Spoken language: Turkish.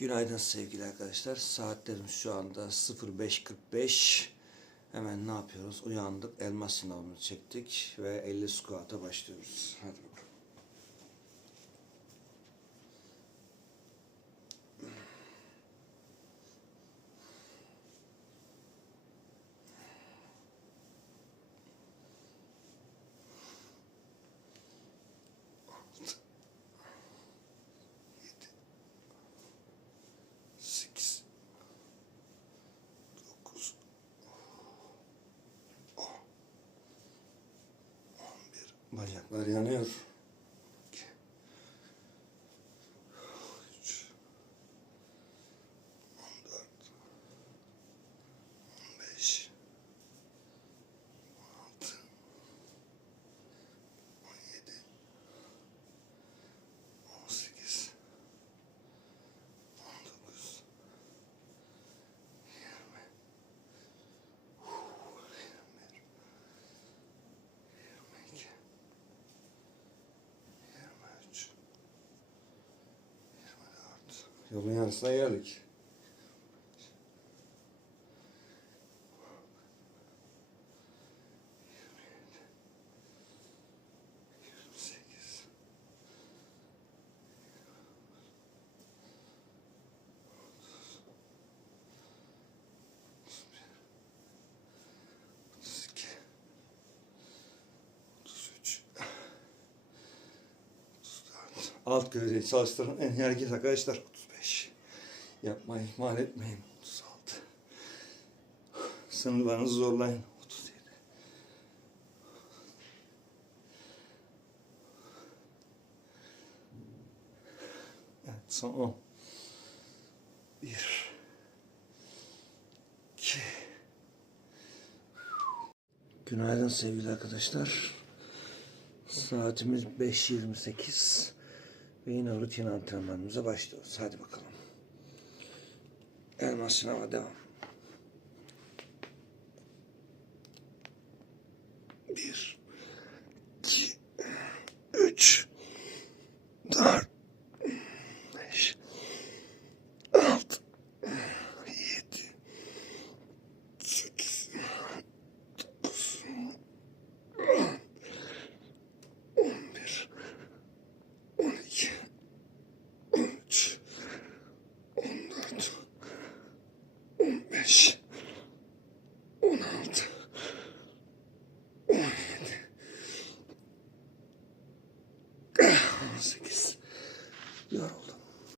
Günaydın sevgili arkadaşlar. Saatlerimiz şu anda 05.45. Hemen ne yapıyoruz? Uyandık. Elmas sınavını çektik ve 50 squat'a başlıyoruz. Hadi bakalım. Bacaklar yanıyor. Yolun yarısına geldik. Alt gövdeyi çalıştıran en iyi hareket arkadaşlar. 35. Yapmayı ihmal etmeyin. 36. Sınırlarınızı zorlayın. 37. Evet son 10. 1 2 Günaydın sevgili arkadaşlar. Saatimiz 5.28 ve yine rutin antrenmanımıza başlıyoruz. Hadi bakalım. Elmas sınava devam. Bir, iki, üç. 15 16 17 18 yoruldum.